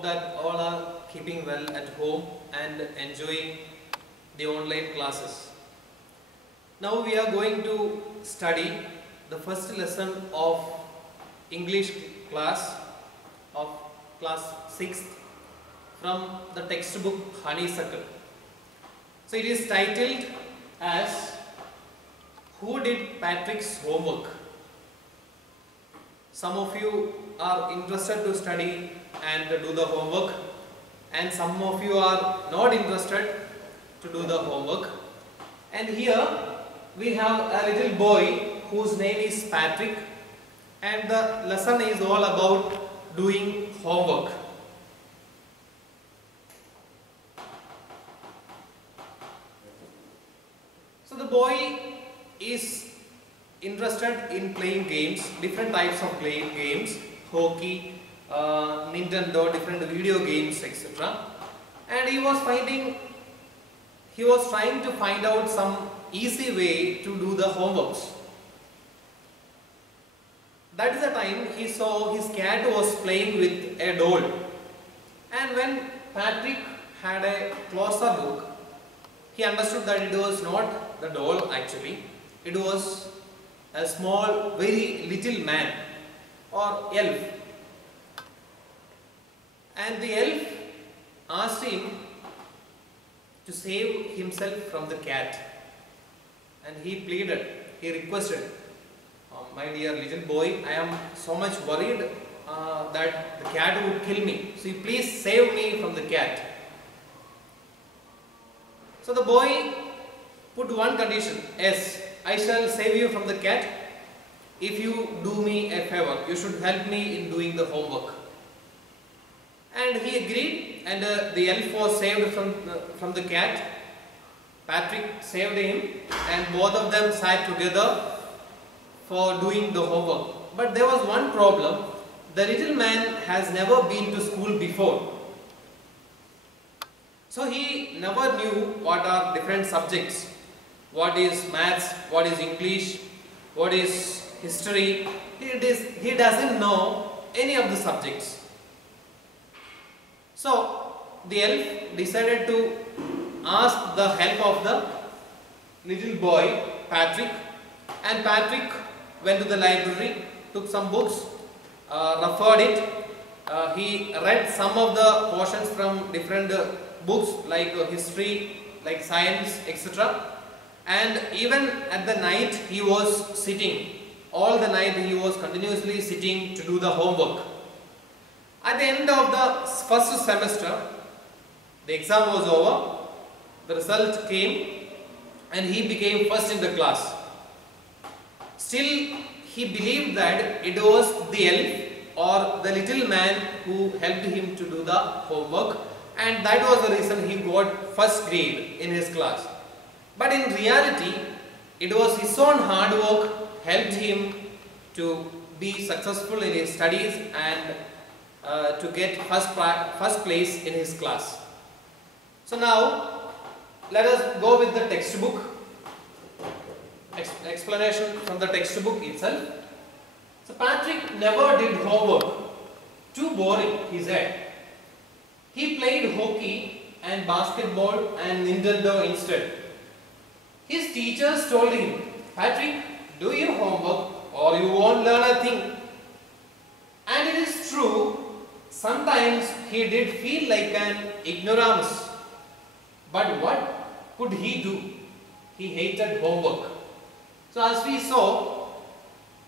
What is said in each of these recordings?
Hope that all are keeping well at home and enjoying the online classes. Now we are going to study the first lesson of English class of class 6th from the textbook Honeysuckle. So it is titled as Who Did Patrick's Homework? Some of you are interested to study and do the homework, and some of you are not interested to do the homework. And here we have a little boy whose name is Patrick, and the lesson is all about doing homework. So the boy is interested in playing games, different types of playing games, hockey, Nintendo, different video games, etc. And he was trying to find out some easy way to do the homeworks. That is the time he saw his cat was playing with a doll. And when Patrick had a closer look, he understood that it was not the doll actually. It was a small, very little man or elf. And the elf asked him to save himself from the cat. And he pleaded, he requested, my dear little boy, I am so much worried that the cat would kill me. So please save me from the cat. So the boy put one condition, yes, I shall save you from the cat if you do me a favor. You should help me in doing the homework. And he agreed, and the elf was saved from the cat. Patrick saved him, and both of them sat together for doing the homework. But there was one problem. The little man has never been to school before. So he never knew what are different subjects. What is maths, what is English, what is history. He doesn't know any of the subjects. So the elf decided to ask the help of the little boy Patrick, and Patrick went to the library, took some books, referred it. He read some of the portions from different books like history, like science, etc. And even at the night he was sitting, all the night he was continuously sitting to do the homework. At the end of the first semester, the exam was over, the result came, and he became first in the class. Still, he believed that it was the elf or the little man who helped him to do the homework, and that was the reason he got first grade in his class. But in reality, it was his own hard work helped him to be successful in his studies and to get first place in his class. So now, let us go with the textbook. Explanation from the textbook itself. So Patrick never did homework. Too boring, he said. He played hockey and basketball and Nintendo instead. His teachers told him, Patrick, do your homework or you won't learn a thing. And it is true, sometimes he did feel like an ignoramus. But what could he do? He hated homework. So as we saw,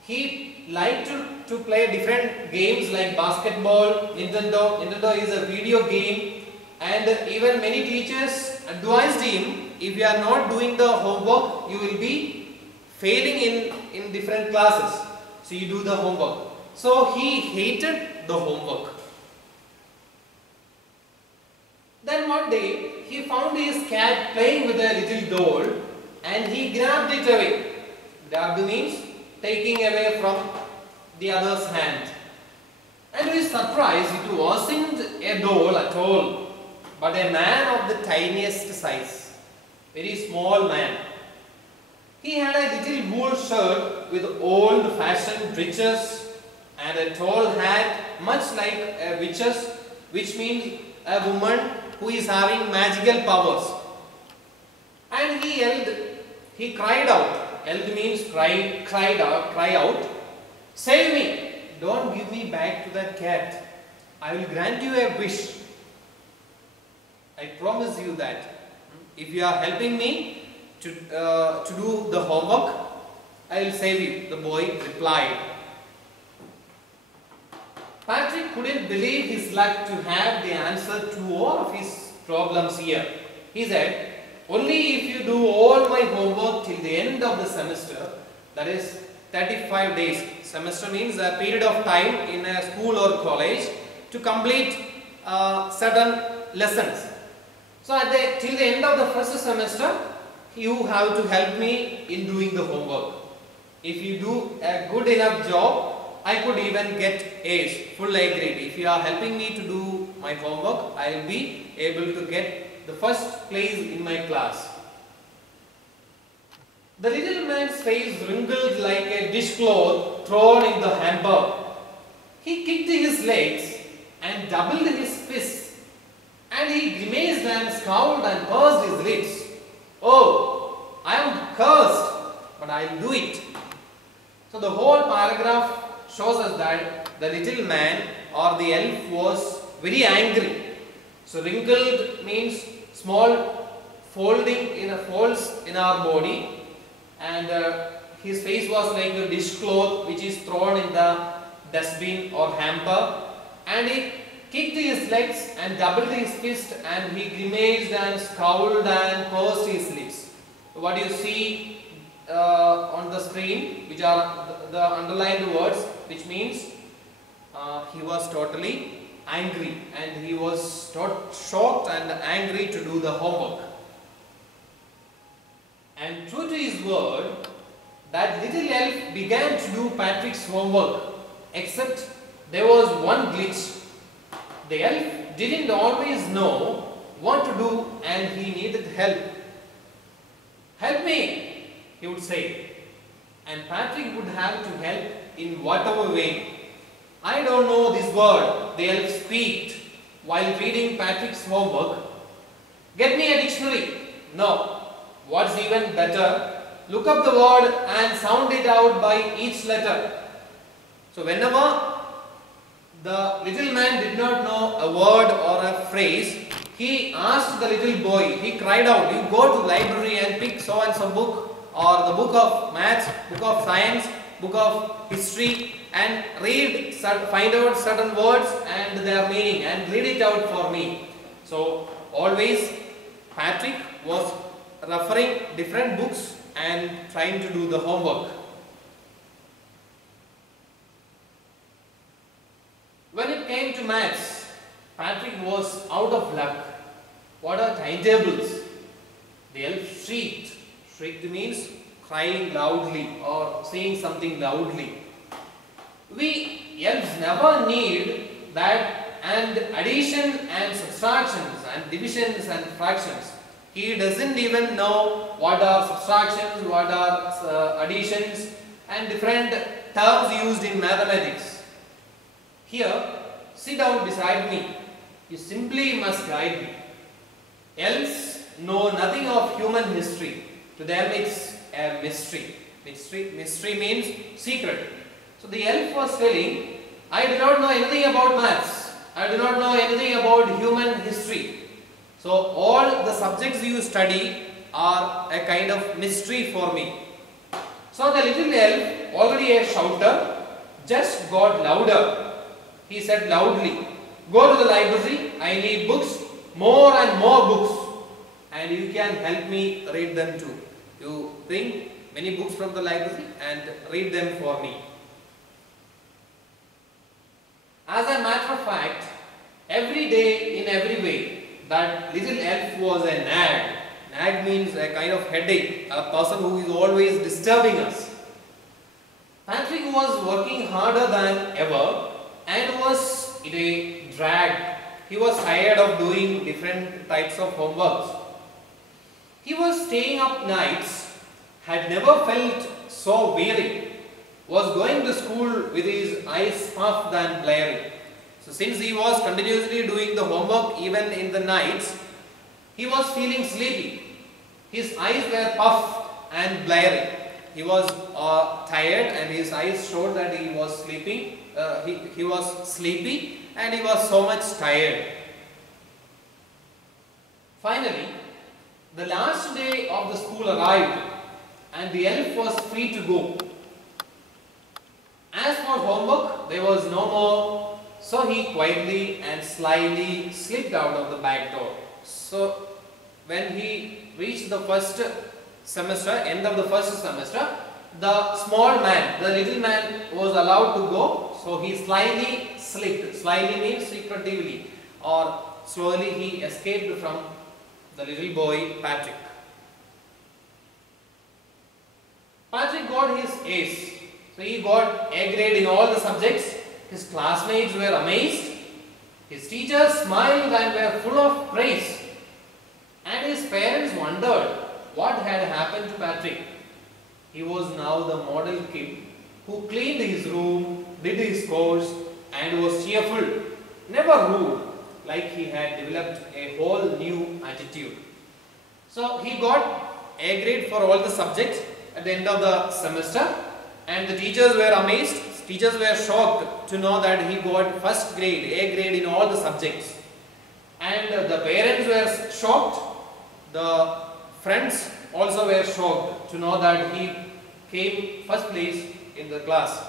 he liked to play different games like basketball, Nintendo. Nintendo is a video game, and even many teachers advised him, if you are not doing the homework, you will be failing in different classes. So you do the homework. So he hated the homework. Then one day, he found his cat playing with a little doll, and he grabbed it away. Grabbed means taking away from the other's hand. And to his surprise, it wasn't a doll at all, but a man of the tiniest size. Very small man. He had a little wool shirt with old-fashioned breeches and a tall hat, much like a witch's, which means a woman who is having magical powers. And he yelled, he cried out. Yelled means cried out, cry out. Save me! Don't give me back to that cat. I will grant you a wish. I promise you that. If you are helping me to do the homework, I will save you, the boy replied. Patrick couldn't believe his luck to have the answer to all of his problems here. He said, only if you do all my homework till the end of the semester, that is 35 days. Semester means a period of time in a school or college to complete certain lessons. So till the end of the first semester, you have to help me in doing the homework. If you do a good enough job, I could even get A's, full A grade. If you are helping me to do my homework, I will be able to get the first place in my class. The little man's face wrinkled like a dishcloth thrown in the hamper. He kicked his legs and doubled his fists, and he grimaced and scowled and pursed his lips. Oh, I am cursed, but I will do it. So the whole paragraph shows us that the little man or the elf was very angry. So wrinkled means small folding in a folds in our body, and his face was like a dishcloth which is thrown in the dustbin or hamper, and he kicked his legs and doubled his fist, and he grimaced and scowled and pursed his lips. What you see on the screen, which are the underlined words, which means he was totally angry, and he was shocked and angry to do the homework. And true to his word, that little elf began to do Patrick's homework, except there was one glitch. The elf didn't always know what to do, and he needed help. Help me, he would say, and Patrick would have to help in whatever way. I don't know this word, the elf squeaked while reading Patrick's homework. Get me a dictionary. No. What's even better, look up the word and sound it out by each letter. So whenever the little man did not know a word or a phrase, he asked the little boy, he cried out, you go to the library and pick so and so book, or the book of maths, book of science, book of history, and find out certain words and their meaning and read it out for me. So always Patrick was referring different books and trying to do the homework. When it came to maths, Patrick was out of luck. What are timetables? The elf shrieked. Shrieked means crying loudly or saying something loudly. We elves never need that, and addition and subtractions and divisions and fractions. He doesn't even know what are subtractions, what are additions, and different terms used in mathematics. Here, sit down beside me. You simply must guide me. Elves know nothing of human history. To them it's a mystery. Mystery means secret. So the elf was telling, I do not know anything about maths. I do not know anything about human history. So all the subjects you study are a kind of mystery for me. So the little elf, already a shouter, just got louder. He said loudly, go to the library, I need books, more and more books, and you can help me read them too. You bring many books from the library and read them for me. As a matter of fact, every day in every way, that little elf was a nag. Nag means a kind of headache, a person who is always disturbing us. Patrick was working harder than ever and was in a drag. He was tired of doing different types of homeworks. He was staying up nights, had never felt so weary, was going to school with his eyes puffed and blaring. So since he was continuously doing the homework even in the nights, he was feeling sleepy. His eyes were puffed and glaring. He was tired and his eyes showed that he was sleeping. He was sleepy and he was so much tired. Finally, the last day of the school arrived and the elf was free to go. As for homework, there was no more, so he quietly and slyly slipped out of the back door. So, when he reached the first semester, end of the first semester, the small man, the little man was allowed to go, so he slyly slipped. Slyly means secretively, or slowly he escaped from the little boy Patrick. Patrick got his A's. So he got A grade in all the subjects. His classmates were amazed. His teachers smiled and were full of praise. And his parents wondered what had happened to Patrick. He was now the model kid who cleaned his room, did his chores and was cheerful, never rude, like he had developed a whole new attitude. So he got A grade for all the subjects at the end of the semester. And the teachers were amazed, teachers were shocked to know that he got first grade, A grade in all the subjects. And the parents were shocked, the friends also were shocked to know that he came first place in the class.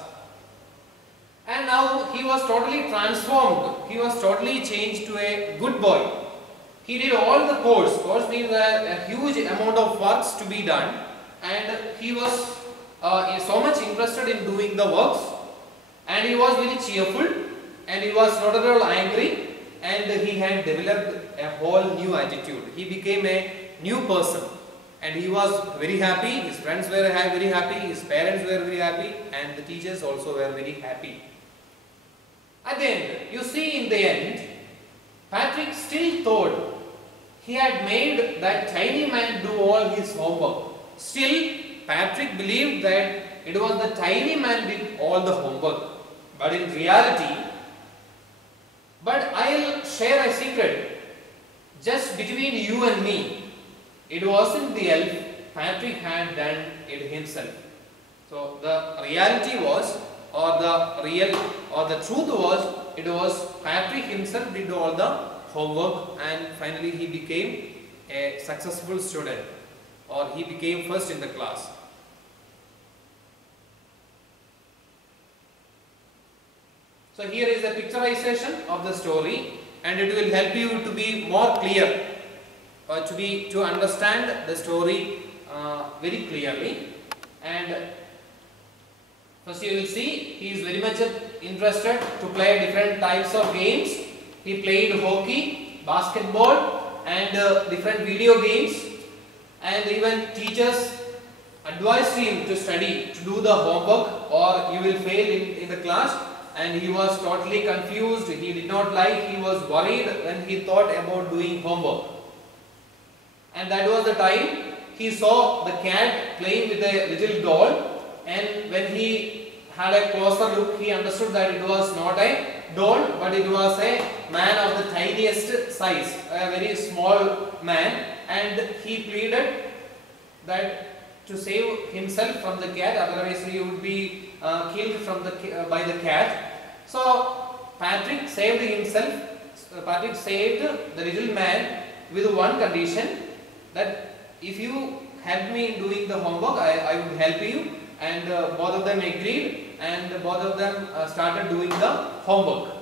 And now he was totally transformed, he was totally changed to a good boy. He did all the course, course means a huge amount of works to be done, and he was so much interested in doing the works, and he was very cheerful and he was not at all angry, and he had developed a whole new attitude. He became a new person and he was very happy, his friends were very happy, his parents were very happy, and the teachers also were very happy. At the end, you see in the end, Patrick still thought he had made that tiny man do all his homework. Still, Patrick believed that it was the tiny man did all the homework. But in reality, I'll share a secret just between you and me. It wasn't the elf, Patrick had done it himself. So the reality was, or the truth was, it was Patrick himself did all the homework, and finally he became a successful student, or he became first in the class. So here is a picturization of the story, and it will help you to be more clear, or to understand the story very clearly. And first you will see he is very much interested to play different types of games. He played hockey, basketball and different video games, and even teachers advised him to study, to do the homework, or you will fail in the class. And he was totally confused, he did not like, he was worried when he thought about doing homework. And that was the time he saw the cat playing with a little doll, and when he had a closer look, he understood that it was not a doll, but it was a man of the tiniest size, a very small man, and he pleaded that to save himself from the cat, otherwise he would be killed by the cat. So Patrick saved himself. Patrick saved the little man with one condition, that if you help me in doing the homework, I would help you. And both of them agreed, and both of them started doing the homework.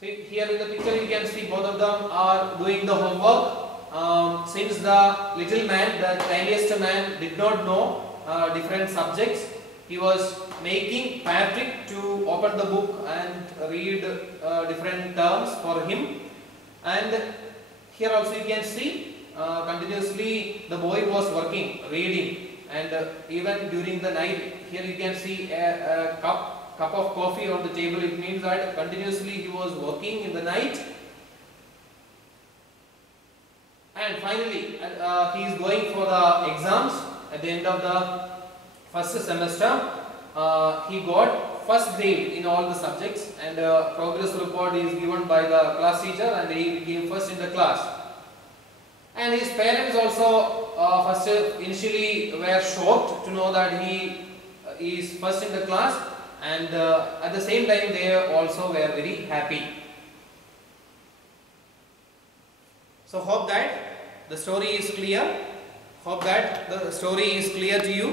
See, here in the picture you can see both of them are doing the homework. Since the little man, the tiniest man, did not know different subjects, he was making Patrick to open the book and read different terms for him. And here also you can see continuously the boy was working, reading, and even during the night, here you can see a cup of coffee on the table. It means that continuously he was working in the night. And finally he is going for the exams at the end of the first semester. He got first grade in all the subjects, and progress report is given by the class teacher, and he came first in the class. And his parents also first initially were shocked to know that he is first in the class, and at the same time they also were very happy. So hope that the story is clear. Hope that the story is clear to you.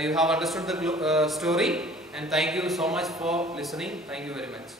You have understood the story, and thank you so much for listening. Thank you very much.